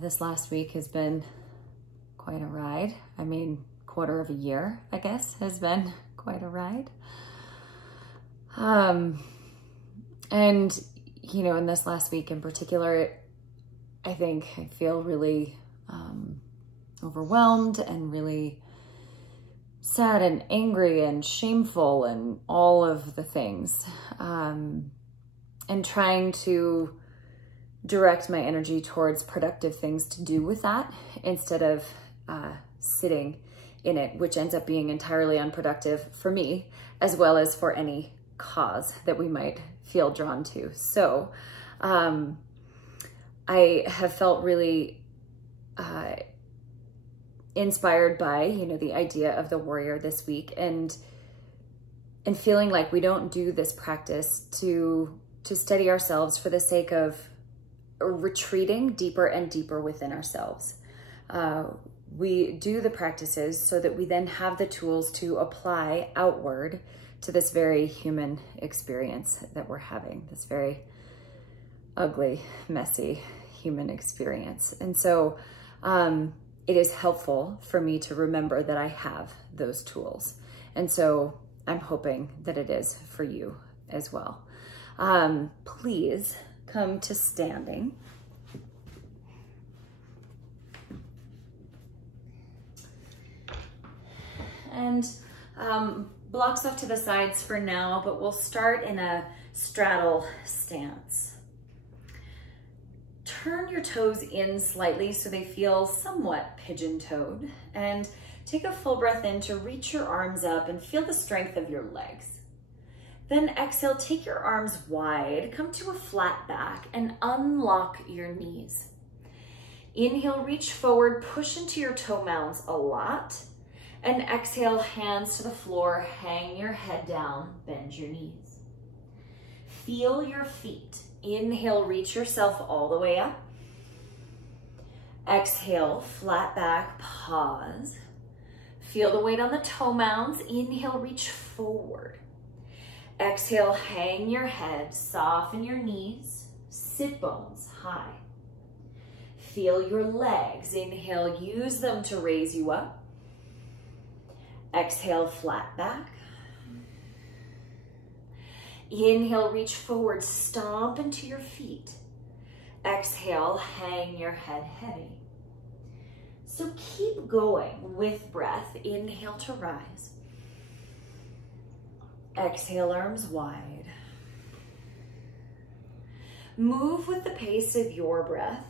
This last week has been quite a ride. I mean, quarter of a year, I guess, has been quite a ride. And, you know, in this last week in particular, I think I feel really overwhelmed and really sad and angry and shameful and all of the things. And trying to direct my energy towards productive things to do with that instead of sitting in it, which ends up being entirely unproductive for me, as well as for any cause that we might feel drawn to. So I have felt really inspired by, you know, the idea of the warrior this week, and feeling like we don't do this practice to steady ourselves for the sake of retreating deeper and deeper within ourselves. We do the practices so that we then have the tools to apply outward to this very human experience that we're having, this very ugly, messy human experience. And so it is helpful for me to remember that I have those tools. And so I'm hoping that it is for you as well. Please come to standing. And blocks off to the sides for now, but we'll start in a straddle stance. Turn your toes in slightly so they feel somewhat pigeon-toed, and take a full breath in to reach your arms up and feel the strength of your legs. Then exhale, take your arms wide, come to a flat back and unlock your knees. Inhale, reach forward, push into your toe mounds a lot. And exhale, hands to the floor, hang your head down, bend your knees. Feel your feet. Inhale, reach yourself all the way up. Exhale, flat back, pause. Feel the weight on the toe mounds. Inhale, reach forward. Exhale, hang your head, soften your knees, sit bones high. Feel your legs. Inhale, use them to raise you up. Exhale, flat back. Inhale, reach forward, stomp into your feet. Exhale, hang your head heavy. So keep going with breath. Inhale to rise. Exhale, arms wide. Move with the pace of your breath.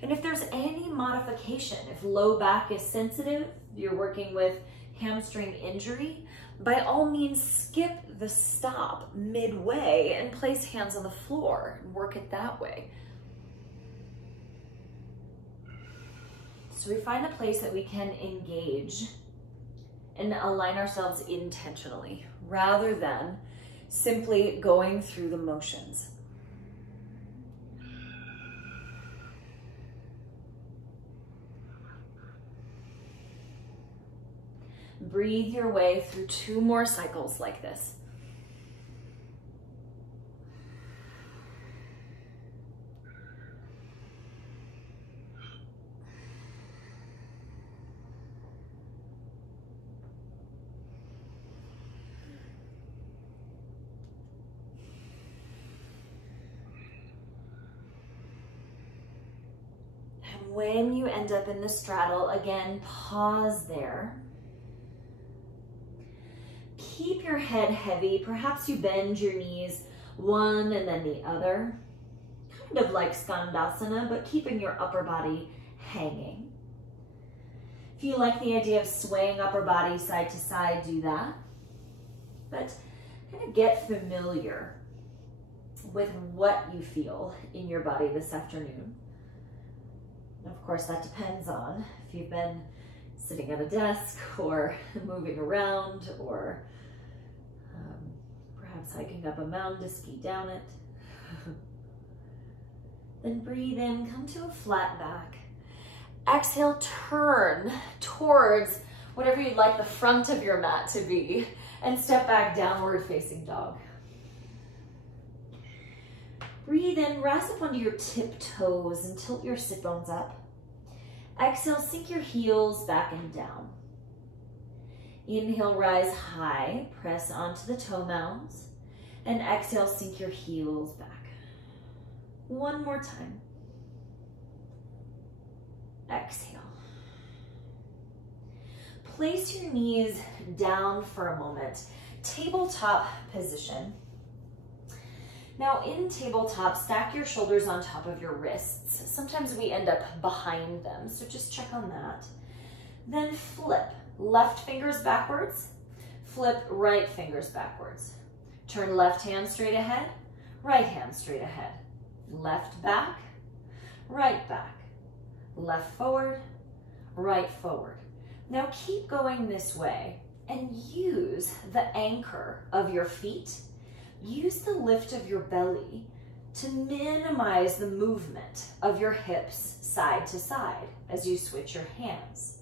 And if there's any modification, if low back is sensitive, you're working with hamstring injury, by all means skip the stop midway and place hands on the floor and work it that way. So we find a place that we can engage and align ourselves intentionally rather than simply going through the motions. Breathe your way through 2 more cycles like this. And when you end up in the straddle, again, pause there. Keep your head heavy. Perhaps you bend your knees one and then the other, kind of like Skandasana, but keeping your upper body hanging. If you like the idea of swaying upper body side to side, do that. But kind of get familiar with what you feel in your body this afternoon. And of course, that depends on if you've been sitting at a desk or moving around or perhaps hiking up a mountain to ski down it. Then breathe in, come to a flat back. Exhale, turn towards whatever you'd like the front of your mat to be, and step back, downward facing dog. Breathe in, rise up onto your tiptoes and tilt your sit bones up. Exhale, sink your heels back and down. Inhale, rise high, press onto the toe mounds. And exhale, sink your heels back. One more time. Exhale. Place your knees down for a moment. Tabletop position. Now in tabletop, stack your shoulders on top of your wrists. Sometimes we end up behind them, so just check on that. Then flip. Left fingers backwards, flip right fingers backwards. Turn left hand straight ahead, right hand straight ahead. Left back, right back. Left forward, right forward. Now keep going this way and use the anchor of your feet. Use the lift of your belly to minimize the movement of your hips side to side as you switch your hands.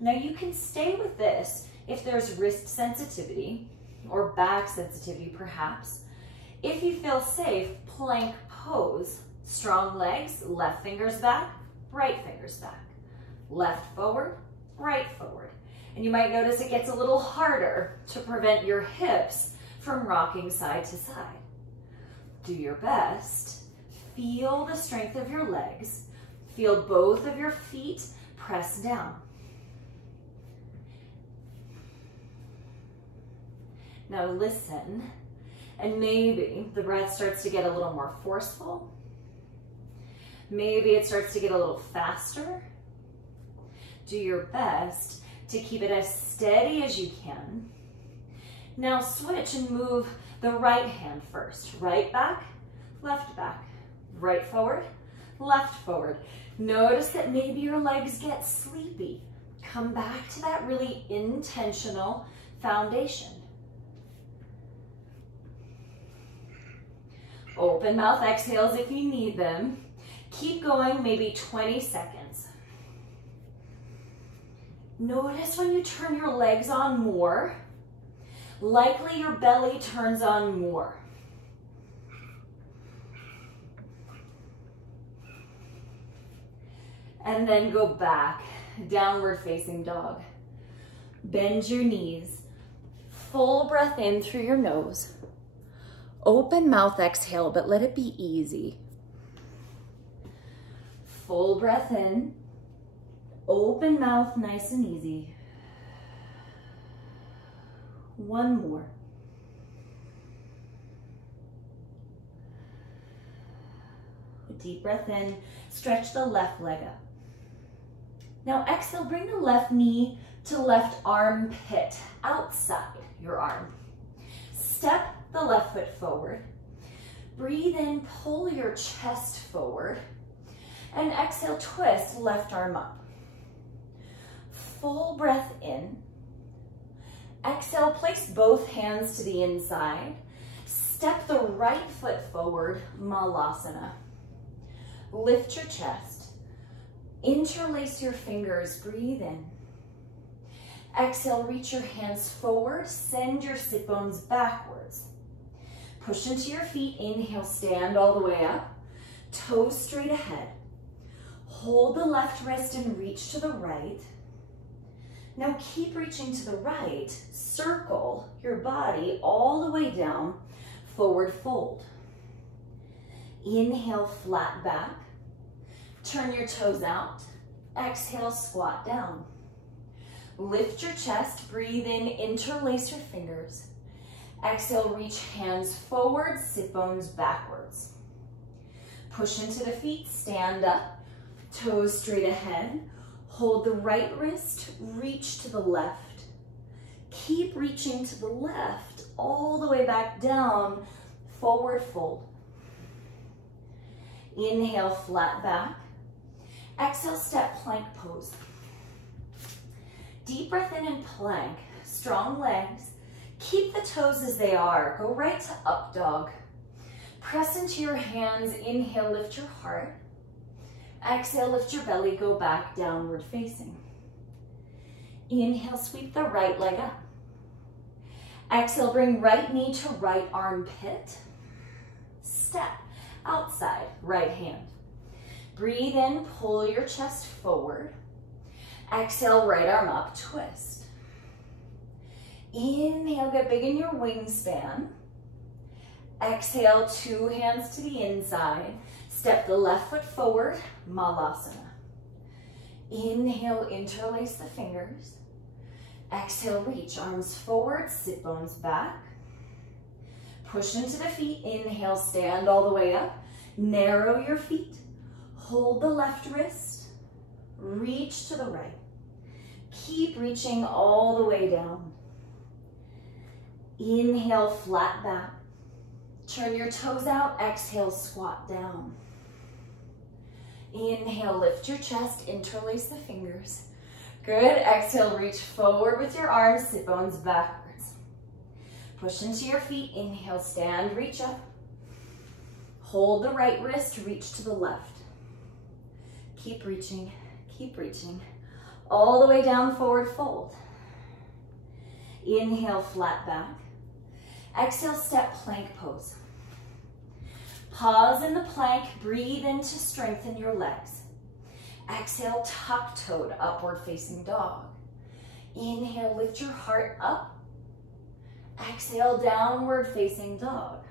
Now you can stay with this if there's wrist sensitivity or back sensitivity perhaps. If you feel safe, plank pose. Strong legs, left fingers back, right fingers back. Left forward, right forward. And you might notice it gets a little harder to prevent your hips from rocking side to side. Do your best. Feel the strength of your legs. Feel both of your feet press down. Now listen, and maybe the breath starts to get a little more forceful. Maybe it starts to get a little faster. Do your best to keep it as steady as you can. Now switch and move the right hand first. Right back, left back. Right forward, left forward. Notice that maybe your legs get sleepy. Come back to that really intentional foundation. Open mouth exhales if you need them. Keep going, maybe 20 seconds. Notice when you turn your legs on more, likely your belly turns on more. And then go back, downward facing dog. Bend your knees. Full breath in through your nose. Open mouth exhale, but let it be easy. Full breath in. Open mouth, nice and easy. One more. Deep breath in. Stretch the left leg up. Now exhale, bring the left knee to left armpit, outside your arm. Step the left foot forward. Breathe in, pull your chest forward. And exhale, twist left arm up. Full breath in. Exhale, place both hands to the inside. Step the right foot forward, Malasana. Lift your chest. Interlace your fingers, breathe in. Exhale, reach your hands forward, send your sit bones backwards. Push into your feet, inhale, stand all the way up. Toes straight ahead. Hold the left wrist and reach to the right. Now keep reaching to the right. Circle your body all the way down, forward fold. Inhale, flat back. Turn your toes out. Exhale, squat down. Lift your chest, breathe in, interlace your fingers. Exhale, reach hands forward, sit bones backwards. Push into the feet, stand up, toes straight ahead. Hold the right wrist, reach to the left. Keep reaching to the left, all the way back down, forward fold. Inhale, flat back. Exhale, step plank pose. Deep breath in and plank, strong legs. Keep the toes as they are. Go right to up dog. Press into your hands. Inhale, lift your heart. Exhale, lift your belly, go back, downward facing. Inhale, sweep the right leg up. Exhale, bring right knee to right armpit. Step. outside, right hand. Breathe in, pull your chest forward. Exhale, right arm up, twist. Inhale, get big in your wingspan. Exhale, two hands to the inside. Step the left foot forward, Malasana. Inhale, interlace the fingers. Exhale, reach arms forward, sit bones back. Push into the feet, inhale, stand all the way up. Narrow your feet, hold the left wrist, reach to the right. Keep reaching all the way down. Inhale, flat back. Turn your toes out, exhale, squat down. Inhale, lift your chest, interlace the fingers. Good, exhale, reach forward with your arms, sit bones backwards. Push into your feet, inhale, stand, reach up. Hold the right wrist, reach to the left. Keep reaching, all the way down, forward fold. Inhale, flat back. Exhale, step plank pose. Pause in the plank, breathe in to strengthen your legs. Exhale, tuck-toed, upward facing dog. Inhale, lift your heart up. Exhale, downward facing dog.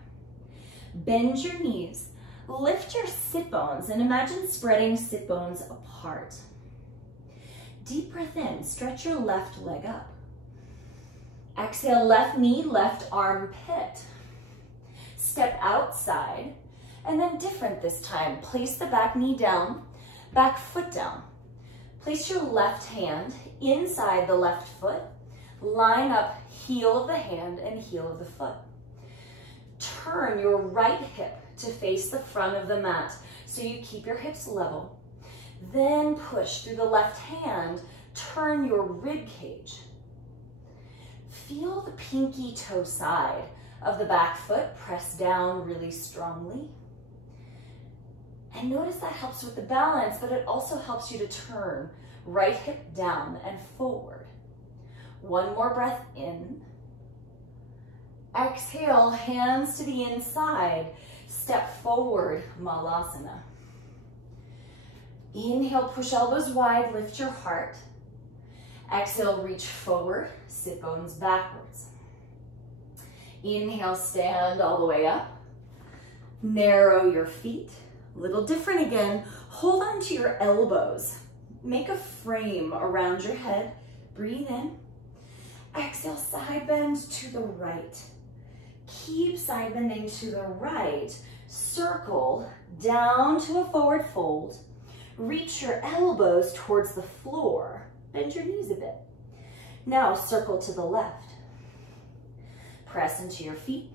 Bend your knees, lift your sit bones, and imagine spreading sit bones apart. Deep breath in, stretch your left leg up. Exhale, left knee, left armpit. Step outside, and then different this time. Place the back knee down, back foot down. Place your left hand inside the left foot. Line up heel of the hand and heel of the foot. Turn your right hip to face the front of the mat so you keep your hips level. Then push through the left hand, turn your rib cage. Feel the pinky toe side of the back foot, press down really strongly. And notice that helps with the balance, but it also helps you to turn right hip down and forward. One more breath in. Exhale, hands to the inside. Step forward, Malasana. Inhale, push elbows wide, lift your heart. Exhale, reach forward, sit bones backwards. Inhale, stand all the way up. Narrow your feet. A little different again. Hold on to your elbows. Make a frame around your head. Breathe in. Exhale, side bend to the right. Keep side bending to the right. Circle down to a forward fold. Reach your elbows towards the floor. Bend your knees a bit. Now circle to the left. Press into your feet.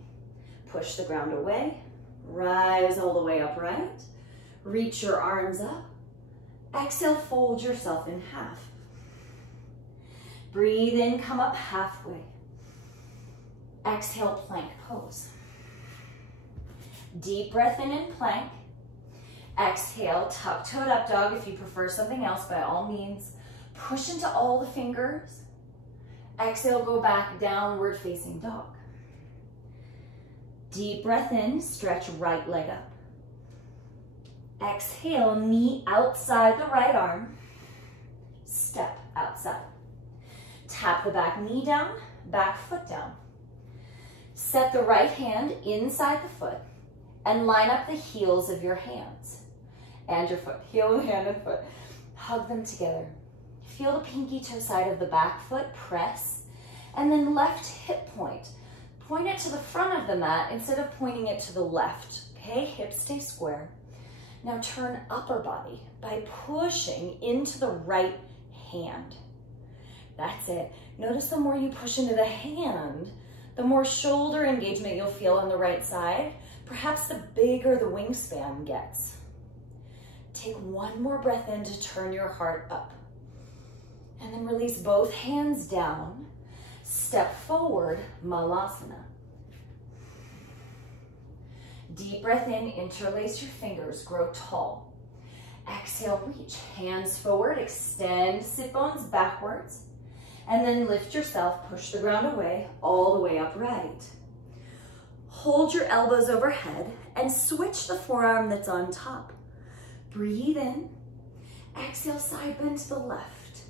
Push the ground away. Rise all the way upright. Reach your arms up. Exhale, fold yourself in half. Breathe in, come up halfway. Exhale, plank pose. Deep breath in plank. Exhale, tuck-toed up dog. If you prefer something else, by all means. Push into all the fingers. Exhale, go back, downward facing dog. Deep breath in, stretch right leg up. Exhale, knee outside the right arm. Step outside. Tap the back knee down, back foot down. Set the right hand inside the foot and line up the heels of your hands and your foot. Heel, hand, and foot. Hug them together. Feel the pinky toe side of the back foot, press, and then left hip point. Point it to the front of the mat instead of pointing it to the left. Okay, hips stay square. Now turn upper body by pushing into the right hand. That's it. Notice the more you push into the hand, the more shoulder engagement you'll feel on the right side. Perhaps the bigger the wingspan gets. Take one more breath in to turn your heart up. And then release both hands down. Step forward, Malasana. Deep breath in, interlace your fingers, grow tall. Exhale, reach, hands forward, extend sit bones backwards. And then lift yourself, push the ground away, all the way upright. Hold your elbows overhead and switch the forearm that's on top. Breathe in. Exhale, side bend to the left.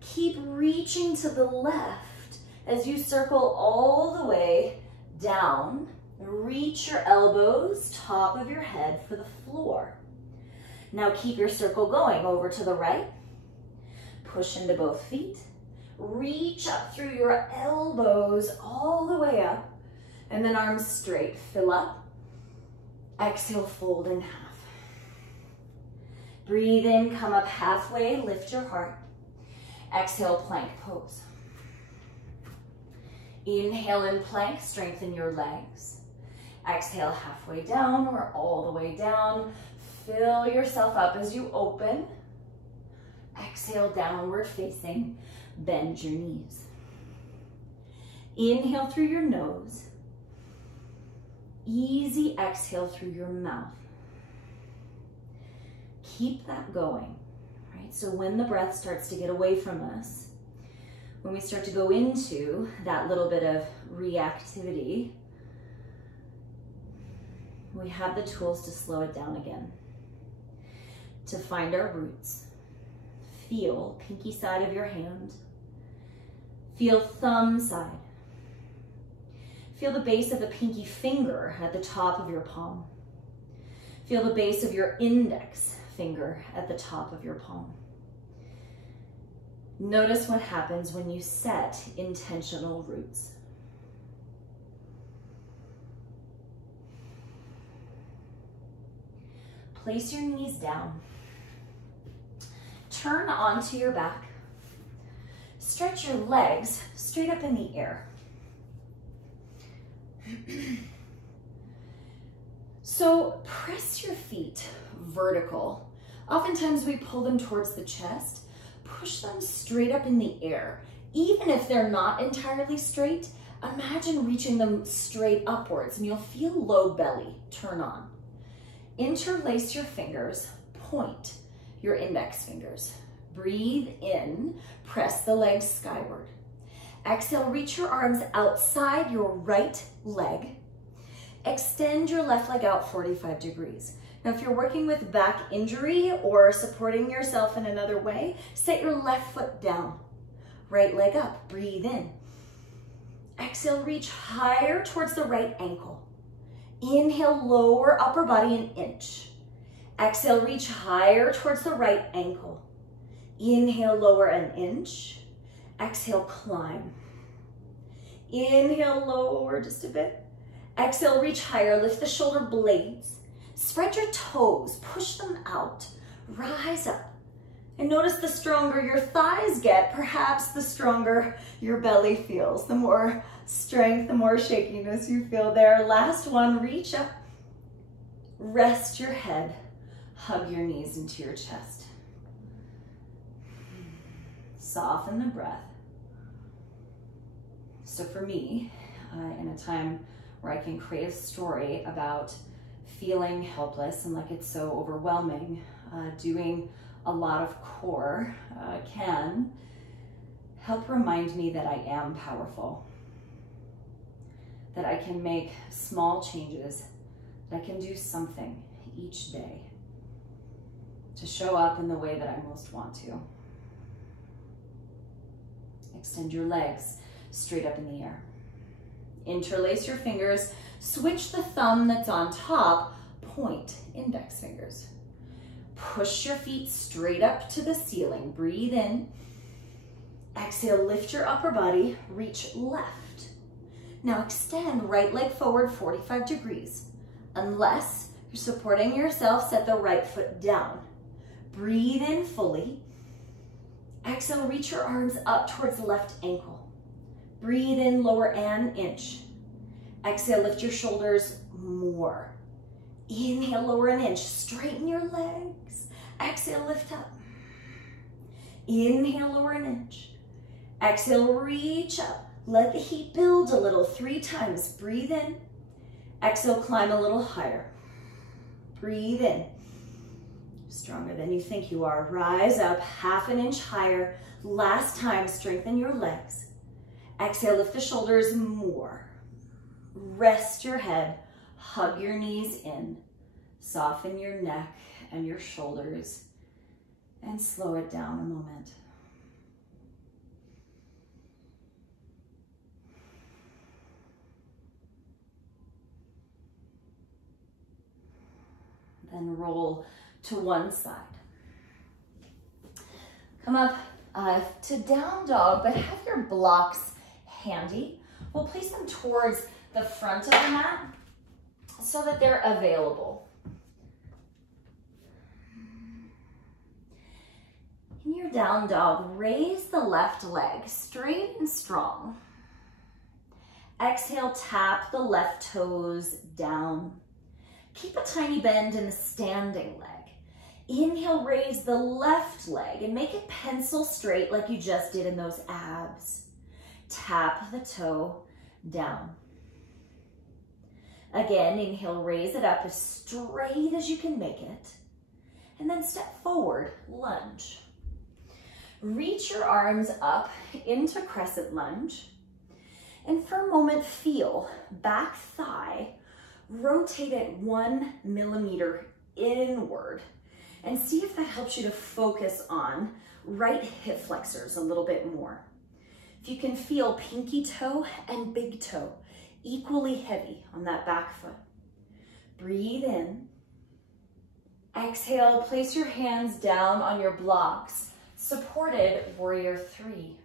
Keep reaching to the left as you circle all the way down. Reach your elbows, top of your head for the floor. Now keep your circle going over to the right. Push into both feet. Reach up through your elbows all the way up. And then arms straight, fill up. Exhale, fold in half. Breathe in, come up halfway, lift your heart. Exhale, plank pose. Inhale in plank, strengthen your legs. Exhale, halfway down or all the way down. Fill yourself up as you open. Exhale, downward facing, bend your knees. Inhale through your nose. Easy exhale through your mouth. Keep that going, right? So when the breath starts to get away from us, when we start to go into that little bit of reactivity, we have the tools to slow it down again, to find our roots. Feel pinky side of your hand. Feel thumb side. Feel the base of the pinky finger at the top of your palm. Feel the base of your index finger at the top of your palm. Notice what happens when you set intentional roots. Place your knees down. Turn onto your back. Stretch your legs straight up in the air. So press your feet vertical. Oftentimes we pull them towards the chest. Push them straight up in the air. Even if they're not entirely straight, imagine reaching them straight upwards and you'll feel low belly turn on. Interlace your fingers, point your index fingers. Breathe in, press the legs skyward. Exhale, reach your arms outside your right leg. Extend your left leg out 45 degrees. Now, if you're working with back injury or supporting yourself in another way, set your left foot down. Right leg up, breathe in. Exhale, reach higher towards the right ankle. Inhale, lower upper body an inch. Exhale, reach higher towards the right ankle. Inhale, lower an inch. Exhale, climb. Inhale, lower just a bit. Exhale, reach higher, lift the shoulder blades. Spread your toes, push them out, rise up. And notice the stronger your thighs get, perhaps the stronger your belly feels. The more strength, the more shakiness you feel there. Last one, reach up, rest your head, hug your knees into your chest. Soften the breath. So for me, in a time where I can create a story about feeling helpless and like it's so overwhelming, doing a lot of core can help remind me that I am powerful, that I can make small changes, that I can do something each day to show up in the way that I most want to. Extend your legs straight up in the air. Interlace your fingers, switch the thumb that's on top, point index fingers. Push your feet straight up to the ceiling. Breathe in. Exhale, lift your upper body, reach left. Now extend right leg forward 45 degrees. Unless you're supporting yourself, set the right foot down. Breathe in fully. Exhale, reach your arms up towards the left ankle. Breathe in, lower an inch. Exhale, lift your shoulders more. Inhale, lower an inch. Straighten your legs. Exhale, lift up. Inhale, lower an inch. Exhale, reach up. Let the heat build a little 3 times. Breathe in. Exhale, climb a little higher. Breathe in. Stronger than you think you are. Rise up half an inch higher. Last time, strengthen your legs. Exhale, lift the shoulders more. Rest your head, Hug your knees in, soften your neck and your shoulders, and slow it down a moment. Then roll to one side. Come up to down dog, but have your blocks handy. We'll place them towards the front of the mat so that they're available. In your down dog, raise the left leg straight and strong. Exhale, tap the left toes down. Keep a tiny bend in the standing leg. Inhale, raise the left leg and make it pencil straight like you just did in those abs. Tap the toe down. Again, inhale, raise it up as straight as you can make it. And then step forward, lunge. Reach your arms up into crescent lunge. And for a moment, feel back thigh, rotate it 1 millimeter inward. And see if that helps you to focus on right hip flexors a little bit more. If you can feel pinky toe and big toe equally heavy on that back foot. Breathe in. Exhale, place your hands down on your blocks. Supported warrior 3.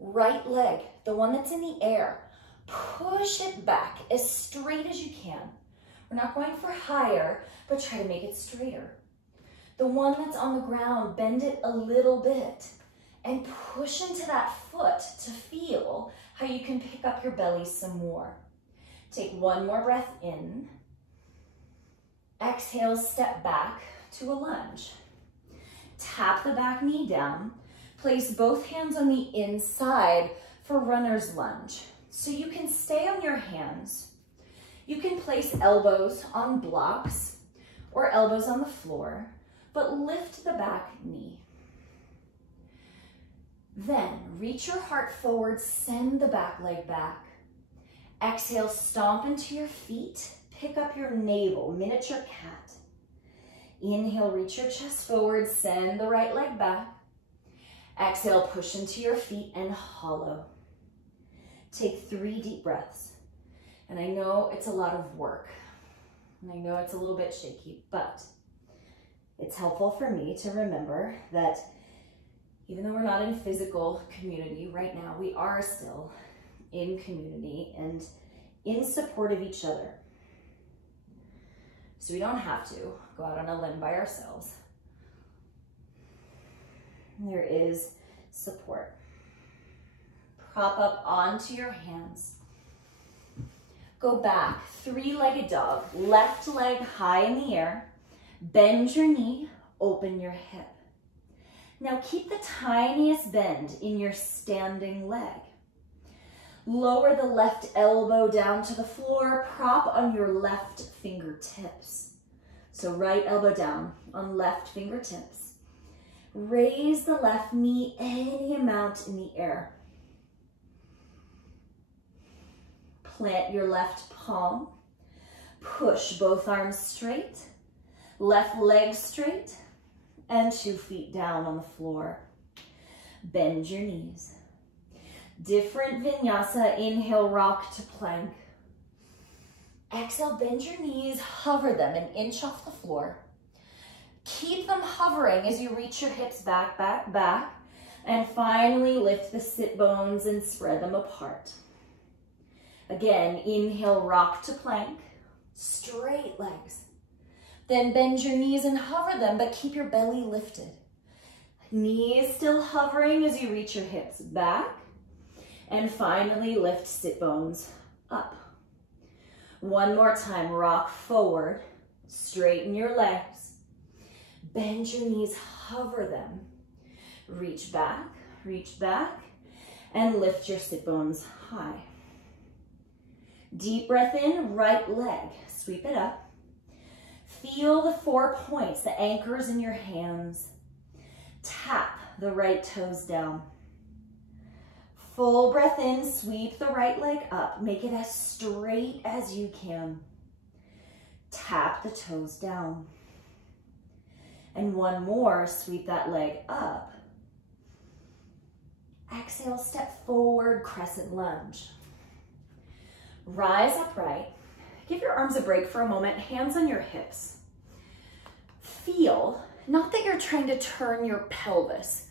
Right leg, the one that's in the air, push it back as straight as you can. We're not going for higher, but try to make it straighter. The one that's on the ground, bend it a little bit and push into that foot to feel how you can pick up your belly some more. Take one more breath in. Exhale, step back to a lunge. Tap the back knee down. Place both hands on the inside for runner's lunge. So you can stay on your hands. You can place elbows on blocks or elbows on the floor, but lift the back knee. Then reach your heart forward, send the back leg back. Exhale, stomp into your feet, pick up your navel, miniature cat. Inhale, reach your chest forward, send the right leg back. Exhale, push into your feet and hollow. Take 3 deep breaths. And I know it's a lot of work, and I know it's a little bit shaky, but it's helpful for me to remember that even though we're not in physical community right now, we are still in community and in support of each other. So we don't have to go out on a limb by ourselves. There is support. Prop up onto your hands. Go back, 3-legged dog, left leg high in the air, bend your knee, open your hip. Now keep the tiniest bend in your standing leg. Lower the left elbow down to the floor, prop on your left fingertips. So right elbow down on left fingertips. Raise the left knee any amount in the air. Plant your left palm, push both arms straight, left leg straight, and 2 feet down on the floor. Bend your knees. Different vinyasa, inhale, rock to plank. Exhale, bend your knees, hover them an inch off the floor. Keep them hovering as you reach your hips back, back, back, and finally lift the sit bones and spread them apart. Again, inhale, rock to plank, straight legs. Then bend your knees and hover them, but keep your belly lifted. Knees still hovering as you reach your hips back. And finally, lift sit bones up. One more time, rock forward, straighten your legs. Bend your knees, hover them. Reach back, and lift your sit bones high. Deep breath in, right leg, sweep it up. Feel the 4 points, the anchors in your hands. Tap the right toes down. Full breath in, sweep the right leg up. Make it as straight as you can. Tap the toes down. And one more, sweep that leg up. Exhale, step forward, crescent lunge. Rise upright. Give your arms a break for a moment, hands on your hips. Feel, not that you're trying to turn your pelvis.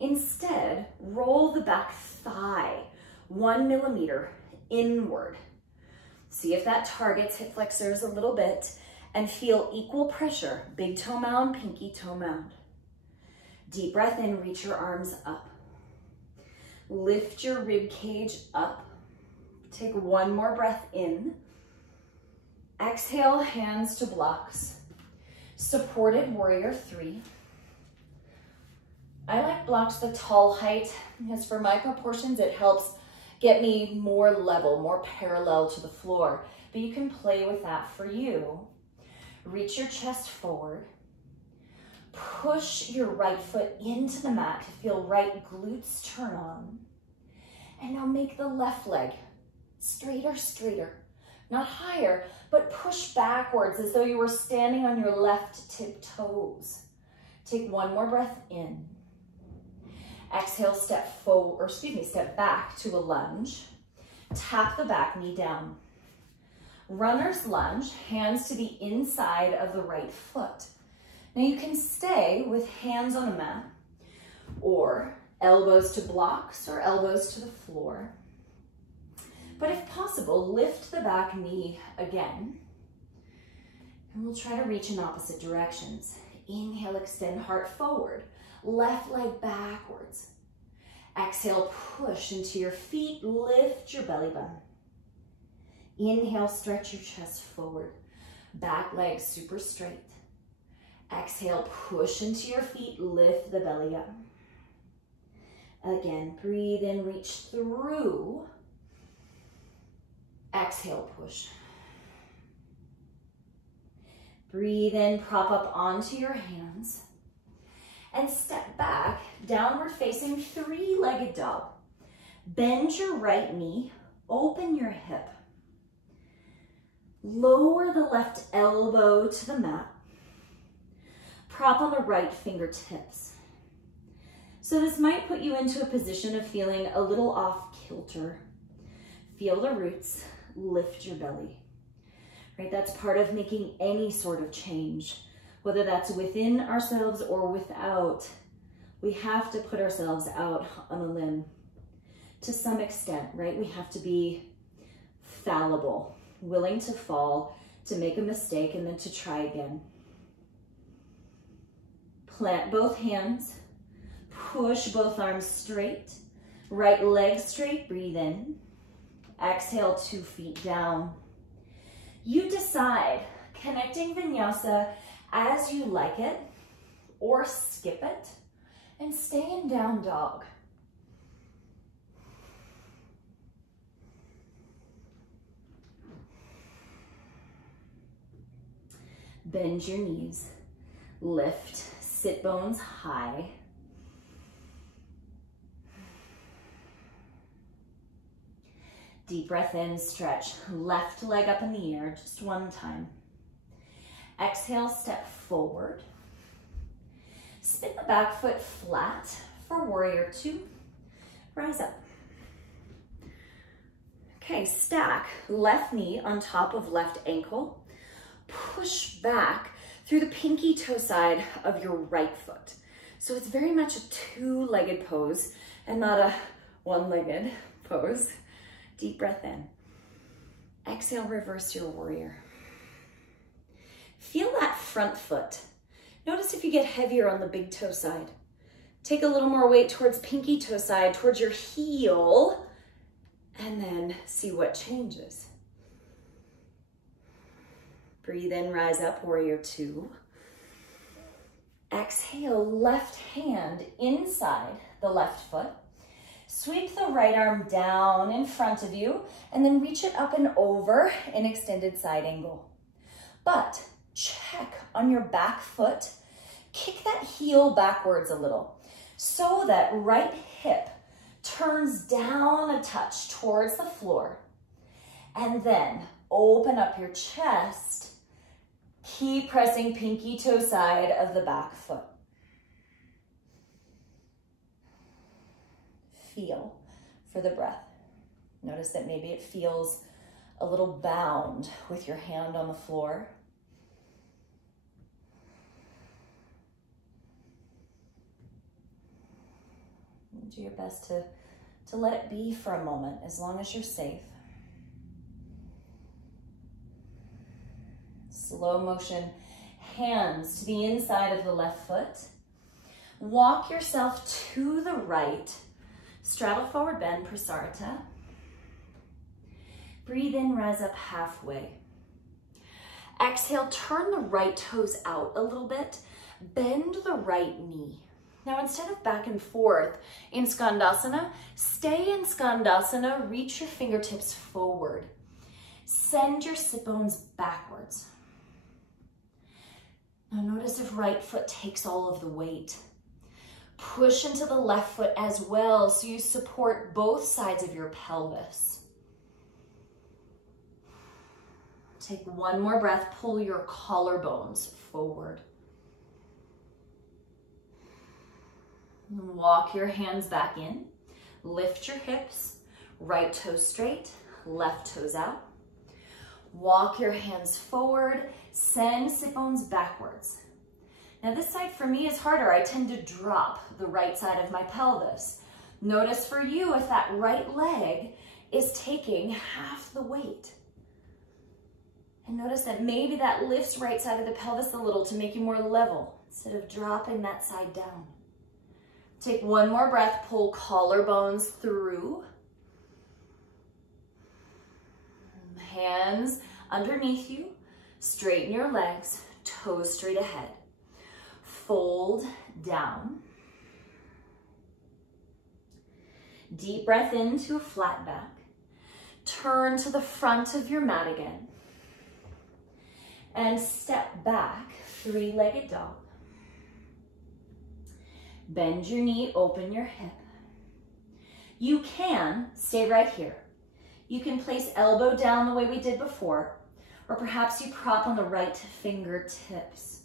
Instead, roll the back thigh 1 millimeter inward. See if that targets hip flexors a little bit and feel equal pressure. Big toe mound, pinky toe mound. Deep breath in, reach your arms up. Lift your rib cage up. Take one more breath in. Exhale, hands to blocks. Supported warrior 3. I like blocks the tall height because for my proportions, it helps get me more level, more parallel to the floor. But you can play with that for you. Reach your chest forward. Push your right foot into the mat to feel right glutes turn on. And now make the left leg straighter, not higher, but push backwards as though you were standing on your left tip toes. Take one more breath in. Exhale, step back to a lunge. Tap the back knee down. Runner's lunge, hands to the inside of the right foot. Now you can stay with hands on a mat or elbows to blocks or elbows to the floor. But if possible, lift the back knee again. And we'll try to reach in opposite directions. Inhale, extend heart forward. Left leg backwards. Exhale, push into your feet, lift your belly button. Inhale, stretch your chest forward. Back leg super straight. Exhale, push into your feet, lift the belly up. Again, breathe in, reach through. Exhale, push. Breathe in, prop up onto your hands. And step back, downward facing 3-legged dog. Bend your right knee, open your hip. Lower the left elbow to the mat. Prop on the right fingertips. So this might put you into a position of feeling a little off kilter. Feel the roots, lift your belly. Right, that's part of making any sort of change. Whether that's within ourselves or without, we have to put ourselves out on a limb to some extent, right? We have to be fallible, willing to fall, to make a mistake, and then to try again. Plant both hands, push both arms straight, right leg straight, breathe in. Exhale, 2 feet down. You decide, connecting vinyasa as you like it, or skip it, and stay in down dog. Bend your knees, lift, sit bones high. Deep breath in, stretch, left leg up in the air, just one time. Exhale, step forward. Spin the back foot flat for warrior 2. Rise up. Okay, stack left knee on top of left ankle. Push back through the pinky toe side of your right foot. So it's very much a 2-legged pose and not a 1-legged pose. Deep breath in. Exhale, reverse your warrior. Feel that front foot. Notice if you get heavier on the big toe side. Take a little more weight towards pinky toe side, towards your heel, and then see what changes. Breathe in, rise up, warrior 2. Exhale, left hand inside the left foot. Sweep the right arm down in front of you, and then reach it up and over in extended side angle. But check on your back foot. Kick that heel backwards a little so that right hip turns down a touch towards the floor. And then open up your chest. Keep pressing pinky toe side of the back foot. Feel for the breath. Notice that maybe it feels a little bound with your hand on the floor. Do your best to let it be for a moment, as long as you're safe. Slow motion, hands to the inside of the left foot. Walk yourself to the right. Straddle forward bend, Prasarita. Breathe in, rise up halfway. Exhale, turn the right toes out a little bit. Bend the right knee. Now, instead of back and forth in Skandasana, stay in Skandasana, reach your fingertips forward. Send your sit bones backwards. Now notice if right foot takes all of the weight. Push into the left foot as well so you support both sides of your pelvis. Take one more breath, pull your collarbones forward. Walk your hands back in, lift your hips, right toes straight, left toes out. Walk your hands forward, send sit bones backwards. Now this side for me is harder. I tend to drop the right side of my pelvis. Notice for you if that right leg is taking half the weight. And notice that maybe that lifts right side of the pelvis a little to make you more level instead of dropping that side down. Take one more breath, pull collarbones through. Hands underneath you, straighten your legs, toes straight ahead. Fold down. Deep breath into a flat back. Turn to the front of your mat again. And step back, three-legged dog. Bend your knee, open your hip. You can stay right here. You can place elbow down the way we did before, or perhaps you prop on the right fingertips.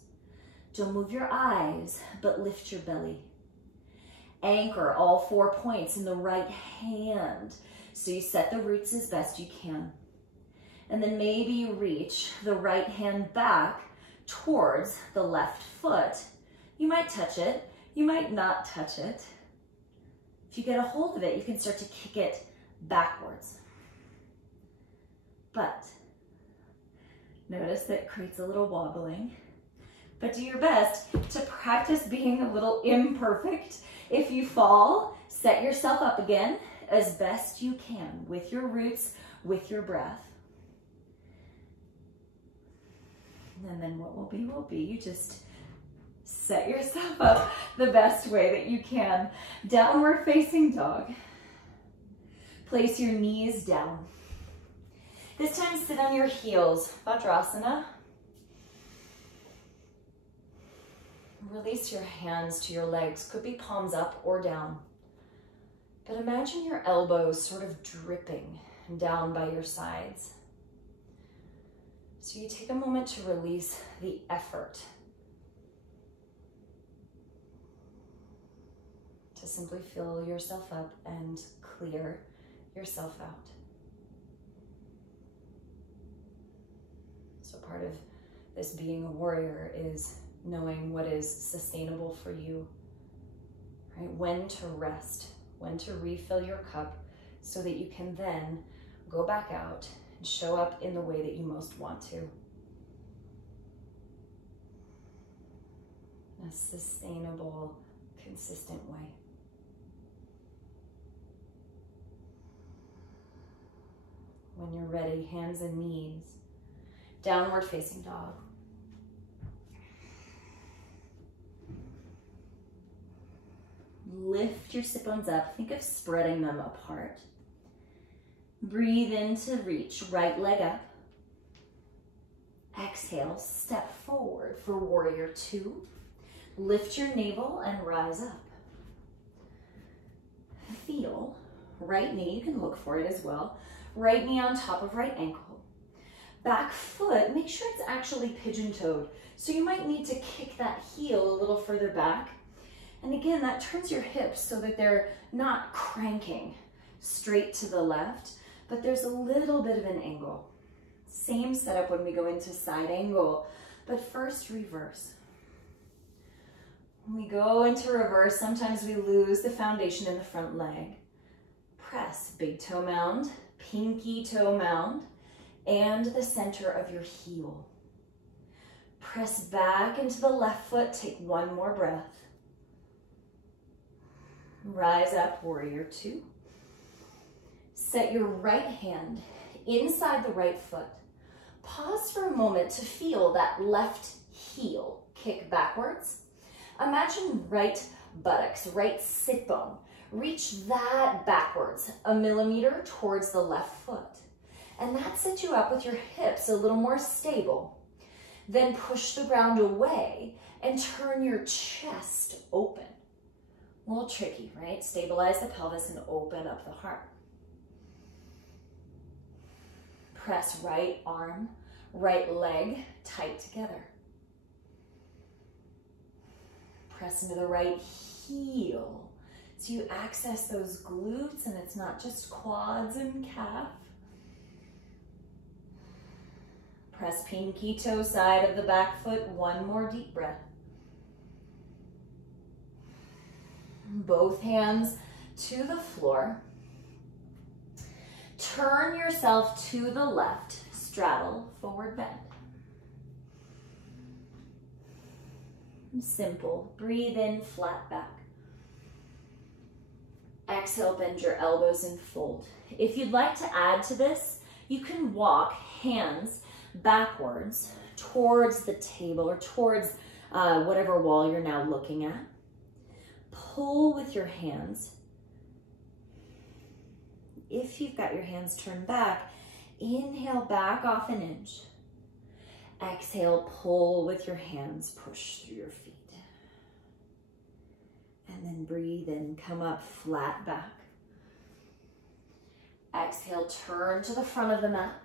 Don't move your eyes, but lift your belly. Anchor all 4 points in the right hand, so you set the roots as best you can. And then maybe you reach the right hand back towards the left foot. You might touch it. You might not touch it. If you get a hold of it, you can start to kick it backwards. But notice that it creates a little wobbling. But do your best to practice being a little imperfect. If you fall, set yourself up again as best you can with your roots, with your breath. And then what will be, will be. You just set yourself up the best way that you can. Downward facing dog. Place your knees down. This time sit on your heels, Vajrasana. Release your hands to your legs. Could be palms up or down. But imagine your elbows sort of dripping down by your sides. So you take a moment to release the effort. To simply fill yourself up and clear yourself out. So part of this being a warrior is knowing what is sustainable for you, right? When to rest, when to refill your cup so that you can then go back out and show up in the way that you most want to. A sustainable, consistent way. When you're ready, hands and knees, downward facing dog. Lift your sit bones up. Think of spreading them apart. Breathe in to reach, right leg up. Exhale, step forward for warrior two. Lift your navel and rise up. Feel right knee, you can look for it as well. Right knee on top of right ankle. Back foot, make sure it's actually pigeon-toed. So you might need to kick that heel a little further back. And again, that turns your hips so that they're not cranking straight to the left, but there's a little bit of an angle. Same setup when we go into side angle, but first reverse. When we go into reverse, sometimes we lose the foundation in the front leg. Press, big toe mound, pinky toe mound, and the center of your heel. Press back into the left foot, take one more breath. Rise up, warrior two. Set your right hand inside the right foot. Pause for a moment to feel that left heel kick backwards. Imagine right buttocks, right sit bone. Reach that backwards, a millimeter towards the left foot. And that sets you up with your hips a little more stable. Then push the ground away and turn your chest open. A little tricky, right? Stabilize the pelvis and open up the heart. Press right arm, right leg tight together. Press into the right heel so you access those glutes and it's not just quads and calf. Press pinky toe side of the back foot, one more deep breath. Both hands to the floor. Turn yourself to the left, straddle, forward bend. Simple, breathe in, flat back. Exhale, bend your elbows and fold. If you'd like to add to this, you can walk hands backwards towards the table or towards whatever wall you're now looking at. Pull with your hands. If you've got your hands turned back, inhale back off an inch. Exhale, pull with your hands, push through your feet. And then breathe in, come up flat back. Exhale, turn to the front of the mat.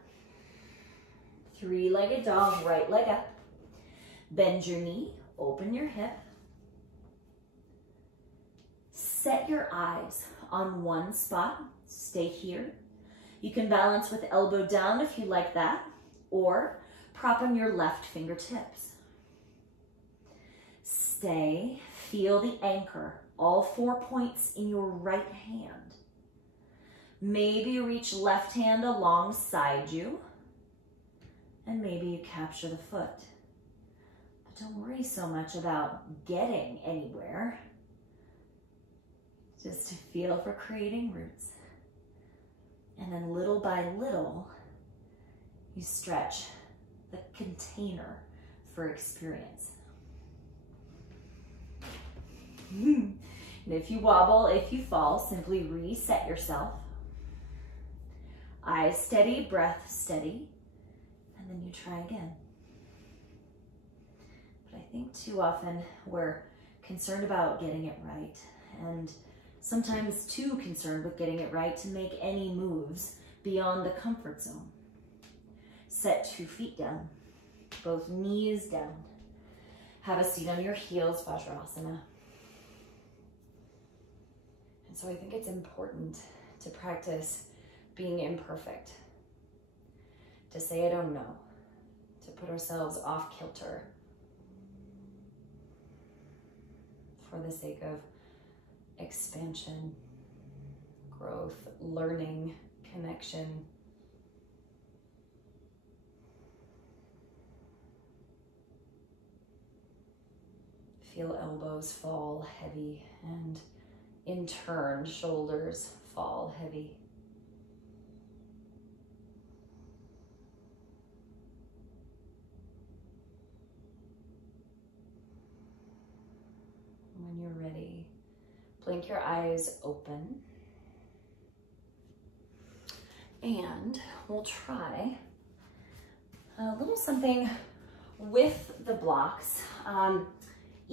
Three-legged dog, right leg up. Bend your knee, open your hip. Set your eyes on one spot, stay here. You can balance with elbow down if you like that, or prop on your left fingertips. Stay, feel the anchor, all 4 points in your right hand. Maybe reach left hand alongside you, and maybe you capture the foot. But don't worry so much about getting anywhere. Just to feel for creating roots. And then little by little, you stretch the container for experience. And if you wobble, if you fall, simply reset yourself. Eyes steady, breath steady, and then you try again. But I think too often we're concerned about getting it right, and sometimes too concerned with getting it right to make any moves beyond the comfort zone. Set 2 feet down, both knees down. Have a seat on your heels, Vajrasana. And so I think it's important to practice being imperfect, to say I don't know, to put ourselves off kilter for the sake of expansion, growth, learning, connection. Feel elbows fall heavy and in turn, shoulders fall heavy. When you're ready, blink your eyes open. And we'll try a little something with the blocks.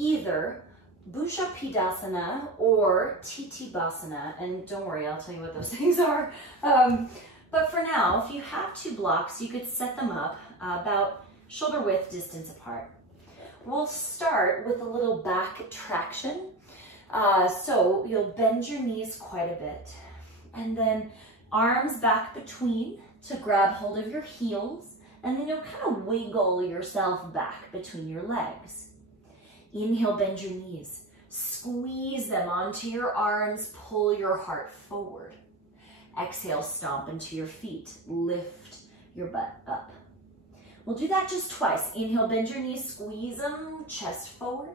Either Bhujapidasana or Titibasana, and don't worry, I'll tell you what those things are. But for now, if you have two blocks, you could set them up about shoulder width distance apart. We'll start with a little back traction. So you'll bend your knees quite a bit, and then arms back between to grab hold of your heels, and then you'll kind of wiggle yourself back between your legs. Inhale, bend your knees. Squeeze them onto your arms, pull your heart forward. Exhale, stomp into your feet. Lift your butt up. We'll do that just twice. Inhale, bend your knees, squeeze them, chest forward.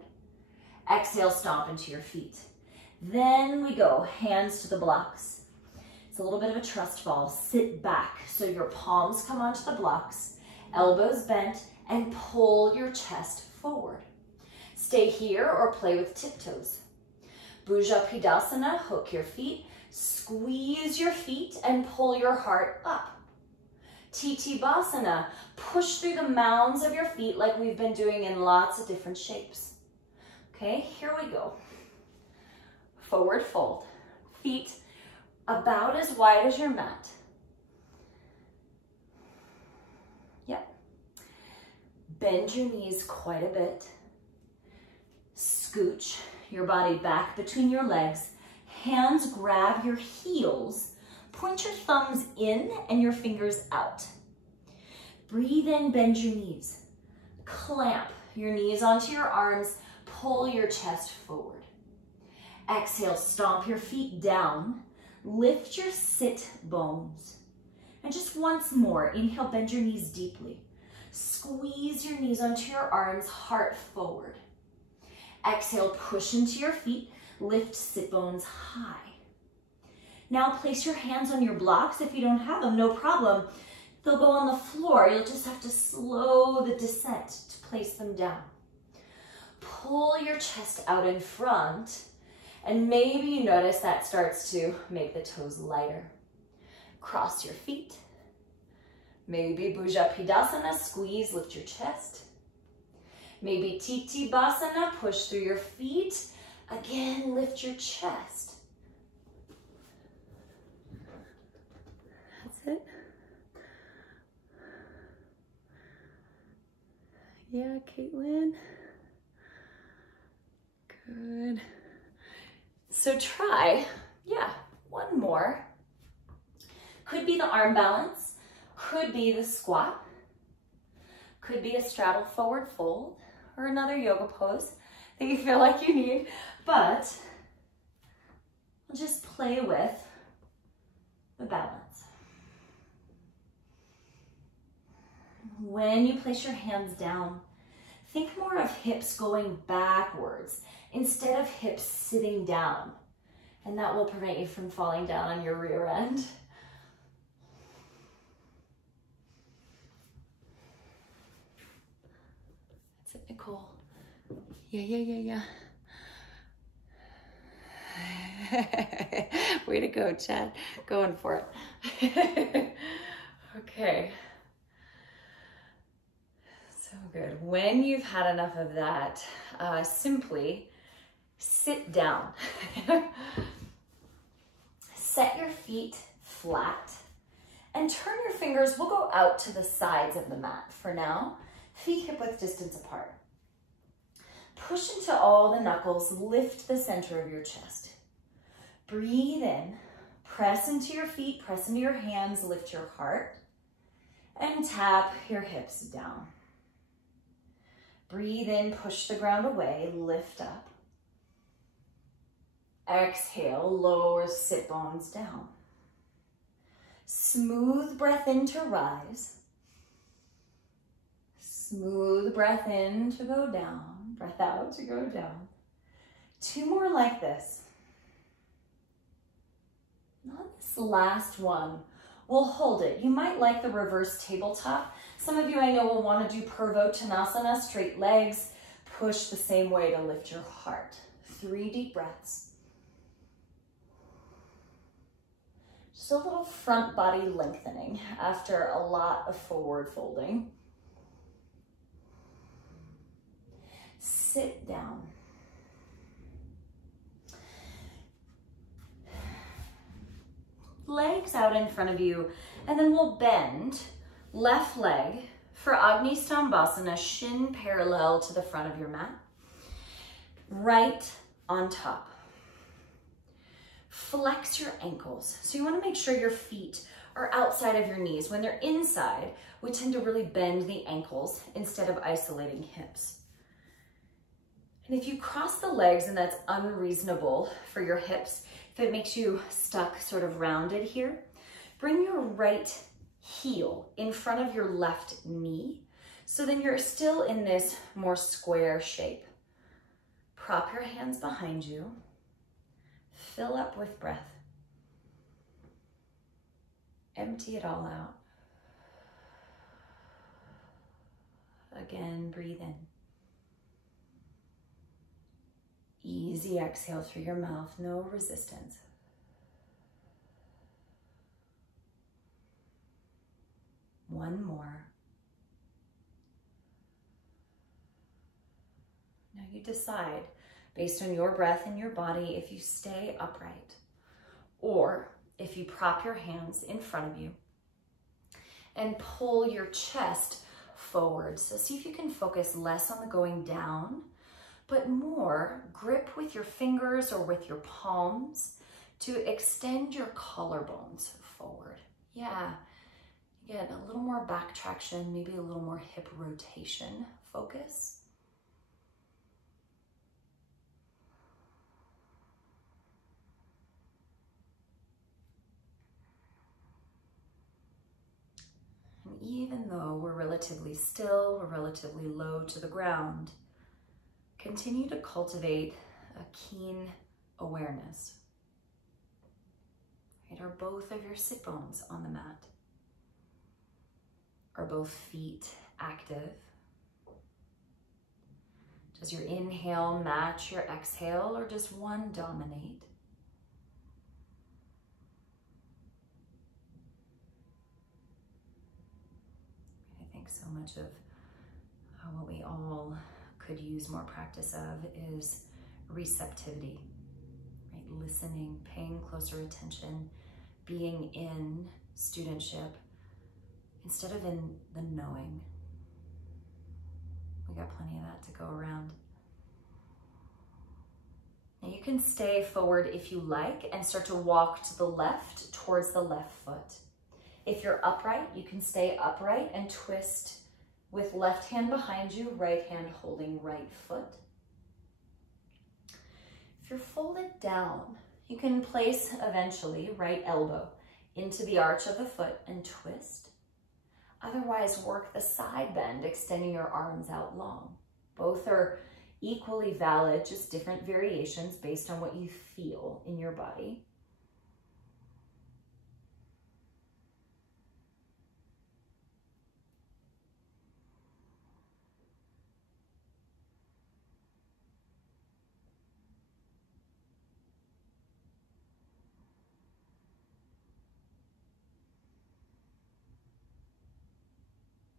Exhale, stomp into your feet. Then we go, hands to the blocks. It's a little bit of a trust fall. Sit back so your palms come onto the blocks, elbows bent, and pull your chest forward. Stay here or play with tiptoes. Bhujapidasana, hook your feet, squeeze your feet, and pull your heart up. Titibasana, push through the mounds of your feet like we've been doing in lots of different shapes. Okay, here we go. Forward fold. Feet about as wide as your mat. Yep. Bend your knees quite a bit. Scooch your body back between your legs. Hands grab your heels. Point your thumbs in and your fingers out. Breathe in, bend your knees. Clamp your knees onto your arms. Pull your chest forward. Exhale, stomp your feet down. Lift your sit bones. And just once more, inhale, bend your knees deeply. Squeeze your knees onto your arms, heart forward. Exhale, push into your feet. Lift sit bones high. Now place your hands on your blocks. If you don't have them, no problem. They'll go on the floor. You'll just have to slow the descent to place them down. Pull your chest out in front, and maybe you notice that starts to make the toes lighter. Cross your feet. Maybe Bhujapidasana, squeeze, lift your chest. Maybe Titibasana, push through your feet. Again, lift your chest. That's it. Yeah, Caitlin. Good. So try, one more. Could be the arm balance, could be the squat, could be a straddle forward fold, or another yoga pose that you feel like you need, but we'll just play with the balance. When you place your hands down, think more of hips going backwards instead of hips sitting down, and that will prevent you from falling down on your rear end. That's it, Nicole. Yeah. Way to go, Chad. Going for it. Okay. So good. When you've had enough of that, simply sit down. Set your feet flat and turn your fingers. We'll go out to the sides of the mat for now. Feet hip width distance apart. Push into all the knuckles. Lift the center of your chest. Breathe in. Press into your feet. Press into your hands. Lift your heart. And tap your hips down. Breathe in. Push the ground away. Lift up. Exhale, lower sit bones down. Smooth breath in to rise. Smooth breath in to go down. Breath out to go down. Two more like this. On this last one, we'll hold it. You might like the reverse tabletop. Some of you I know will want to do Purvottanasana, straight legs. Push the same way to lift your heart. 3 deep breaths. Just a little front body lengthening after a lot of forward folding. Sit down. hips out in front of you, and then we'll bend left leg for Agni Stambhasana, shin parallel to the front of your mat, right on top. Flex your ankles. So you want to make sure your feet are outside of your knees. When they're inside, we tend to really bend the ankles instead of isolating hips. And if you cross the legs and that's unreasonable for your hips, if it makes you stuck sort of rounded here, bring your right heel in front of your left knee. So then you're still in this more square shape. Prop your hands behind you. Fill up with breath. Empty it all out. Again, breathe in. Easy exhale through your mouth, no resistance. One more. Now you decide, based on your breath and your body, if you stay upright or if you prop your hands in front of you and pull your chest forward. So see if you can focus less on the going down, but more grip with your fingers or with your palms to extend your collarbones forward. Yeah, get a little more back traction, maybe a little more hip rotation focus. And even though we're relatively still, we're relatively low to the ground, continue to cultivate a keen awareness. Right? Are both of your sit bones on the mat? Are both feet active? Does your inhale match your exhale, or does one dominate? I think so much of what we all could use more practice of is receptivity, right? Listening, paying closer attention, being in studentship instead of in the knowing. We got plenty of that to go around. Now you can stay forward if you like and start to walk to the left towards the left foot. If you're upright, you can stay upright and twist with left hand behind you, right hand holding right foot. If you're folded down, you can place eventually right elbow into the arch of the foot and twist. Otherwise, work the side bend, extending your arms out long. Both are equally valid, just different variations based on what you feel in your body.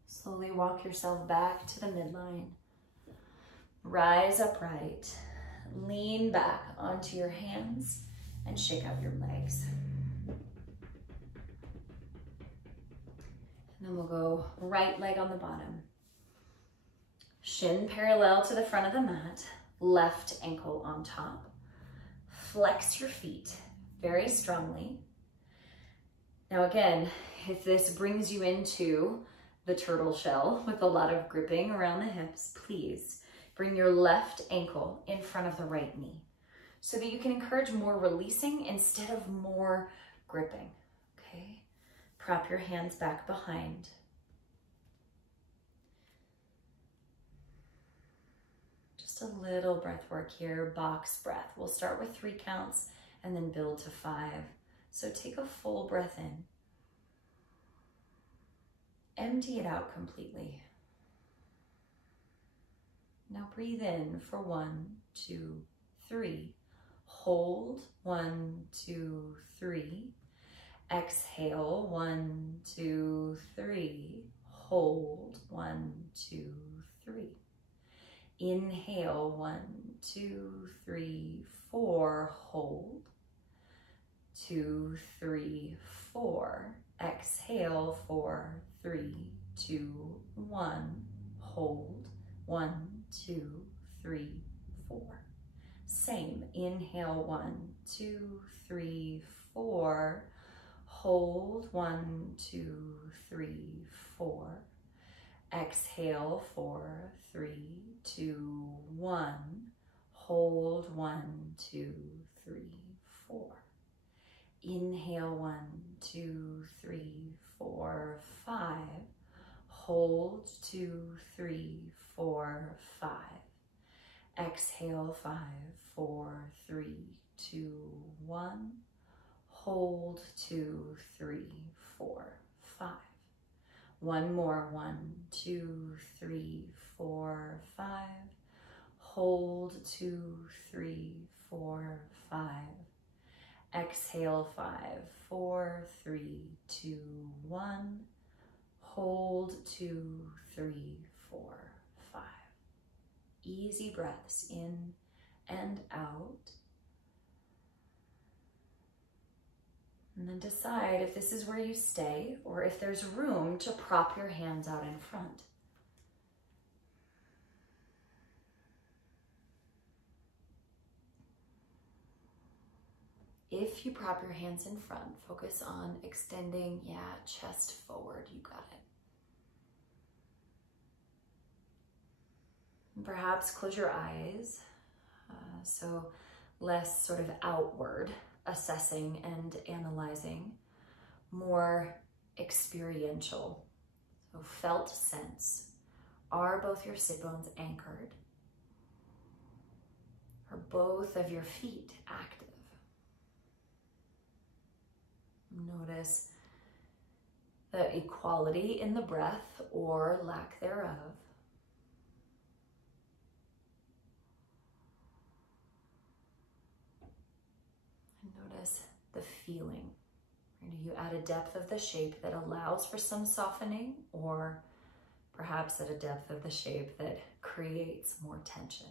Slowly walk yourself back to the midline. Rise upright, lean back onto your hands and shake out your legs. And then we'll go right leg on the bottom. Shin parallel to the front of the mat, left ankle on top. Flex your feet very strongly. Now again, if this brings you into the turtle shell with a lot of gripping around the hips, please bring your left ankle in front of the right knee so that you can encourage more releasing instead of more gripping, okay? Prop your hands back behind. Just a little breath work here, box breath. We'll start with 3 counts and then build to 5. So take a full breath in. Empty it out completely. Now breathe in for 1, 2, 3. Hold 1, 2, 3. Exhale 1, 2, 3. Hold 1, 2, 3. Inhale 1, 2, 3, 4. Hold. 2, 3, 4. Exhale, 4, 3, 2, 1. Hold, 1, 2, 3, 4. Same, inhale, 1, 2, 3, 4. Hold, 1, 2, 3, 4. Exhale, 4, 3, 2, 1. Hold, 1, 2, 3, 4. Inhale, 1, 2, 3, 4, 5. Hold, 2, 3, 4, 5. Exhale, 5, 4, 3, 2, 1. Hold, 2, 3, 4, 5. One more, 1, 2, 3, 4, 5. Hold, 2, 3, 4, 5. Exhale, 5, 4, 3, 2, 1. Hold, 2, 3, 4, 5. Easy breaths in and out. And then decide if this is where you stay or if there's room to prop your hands out in front. If you prop your hands in front, focus on extending, chest forward, you got it. And perhaps close your eyes, so less sort of outward assessing and analyzing, more experiential, so felt sense. Are both your sit bones anchored? Are both of your feet active? Notice the equality in the breath or lack thereof. And notice the feeling. Do you add a depth of the shape that allows for some softening, or perhaps at a depth of the shape that creates more tension?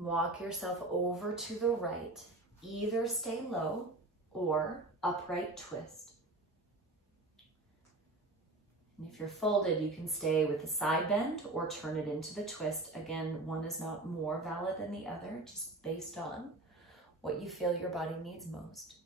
Walk yourself over to the right. Either stay low or upright twist. And if you're folded, you can stay with the side bend or turn it into the twist. Again, one is not more valid than the other, just based on what you feel your body needs most.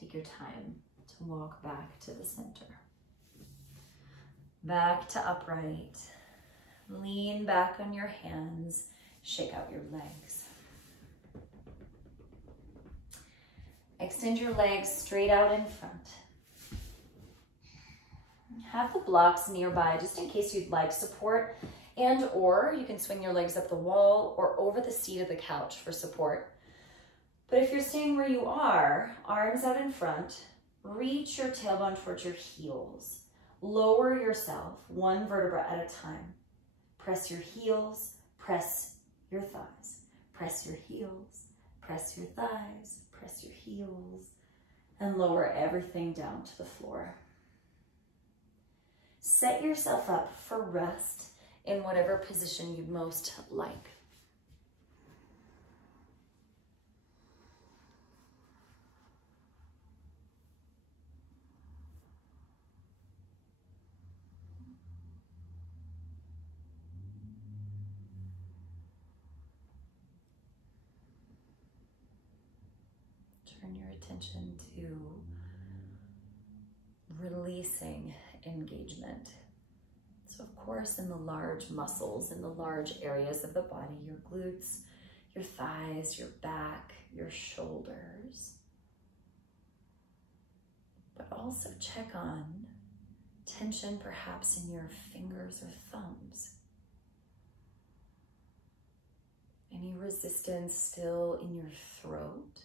Take your time to walk back to the center. Back to upright. Lean back on your hands. Shake out your legs. Extend your legs straight out in front. Have the blocks nearby just in case you'd like support, and or you can swing your legs up the wall or over the seat of the couch for support. But if you're staying where you are, arms out in front, reach your tailbone towards your heels. Lower yourself one vertebra at a time. Press your heels, press your thighs. Press your heels, press your thighs, press your heels, and lower everything down to the floor. Set yourself up for rest in whatever position you'd most like. Turn your attention to releasing engagement. So of course, in the large muscles, in the large areas of the body, your glutes, your thighs, your back, your shoulders. But also check on tension perhaps in your fingers or thumbs. Any resistance still in your throat?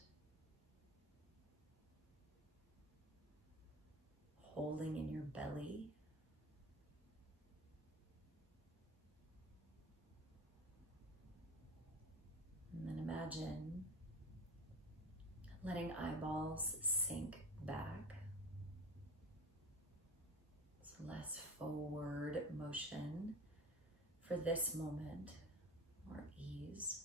Holding in your belly? And then imagine letting eyeballs sink back. So less forward motion for this moment, more ease.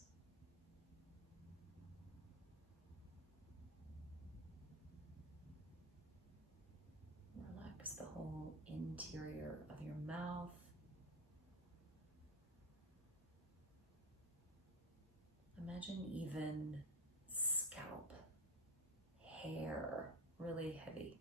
Relax the whole interior of your mouth. Imagine even scalp, hair, really heavy.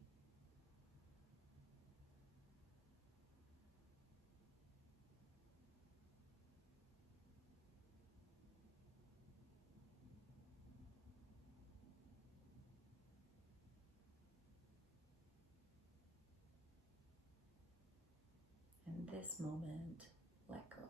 In this moment, let go.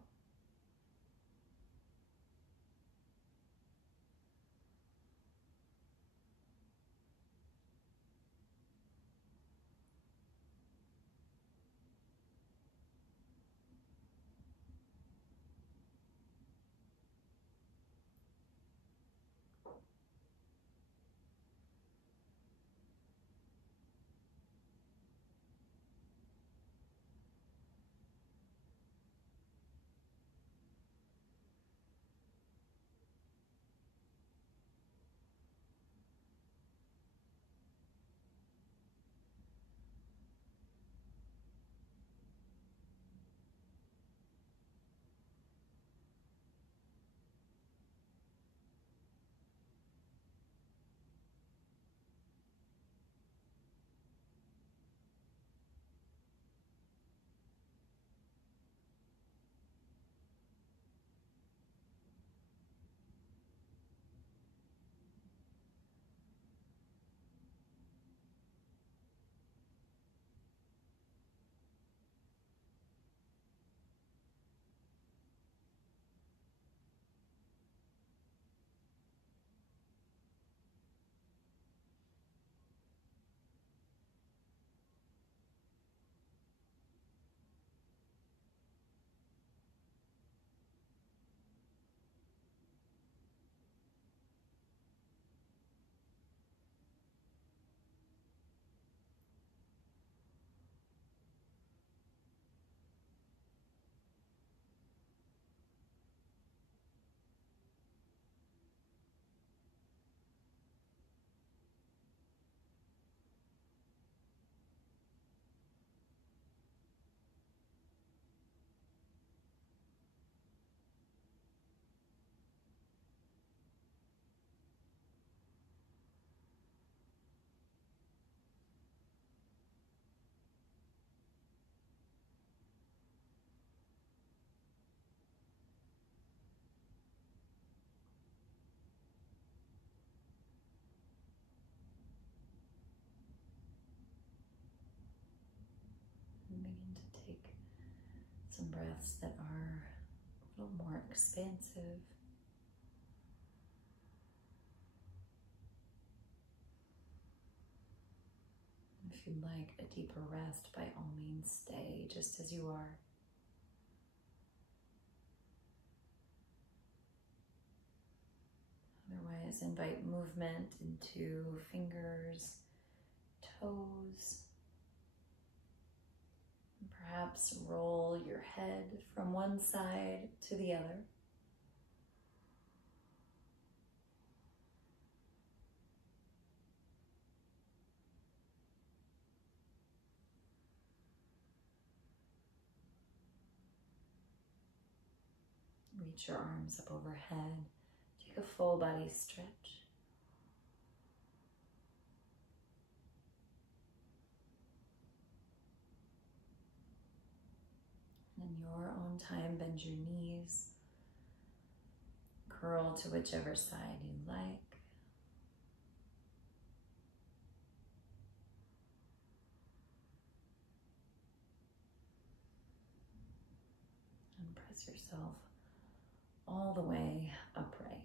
And begin to take some breaths that are a little more expansive. If you'd like a deeper rest, by all means, stay just as you are. Otherwise, invite movement into fingers, toes. And perhaps roll your head from one side to the other. Reach your arms up overhead. Take a full body stretch. And in your own time, bend your knees. curl to whichever side you like. And press yourself all the way upright.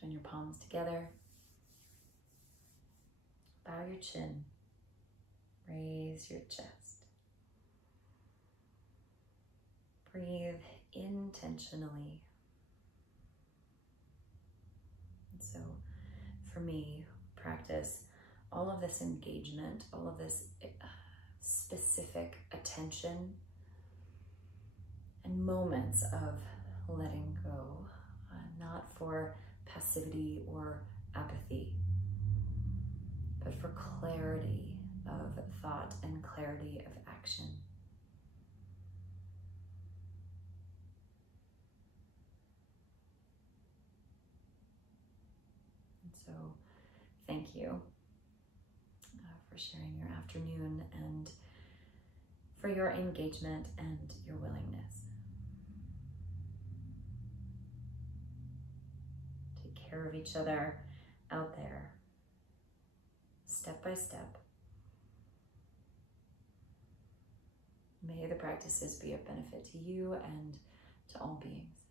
Join your palms together. Bow your chin. Raise your chest. Breathe intentionally. And so for me, practice all of this engagement, all of this specific attention and moments of letting go, not for passivity or apathy, but for clarity of thought and clarity of action. And so thank you for sharing your afternoon and for your engagement and your willingness. Take care of each other out there, step by step. May the practices be of benefit to you and to all beings.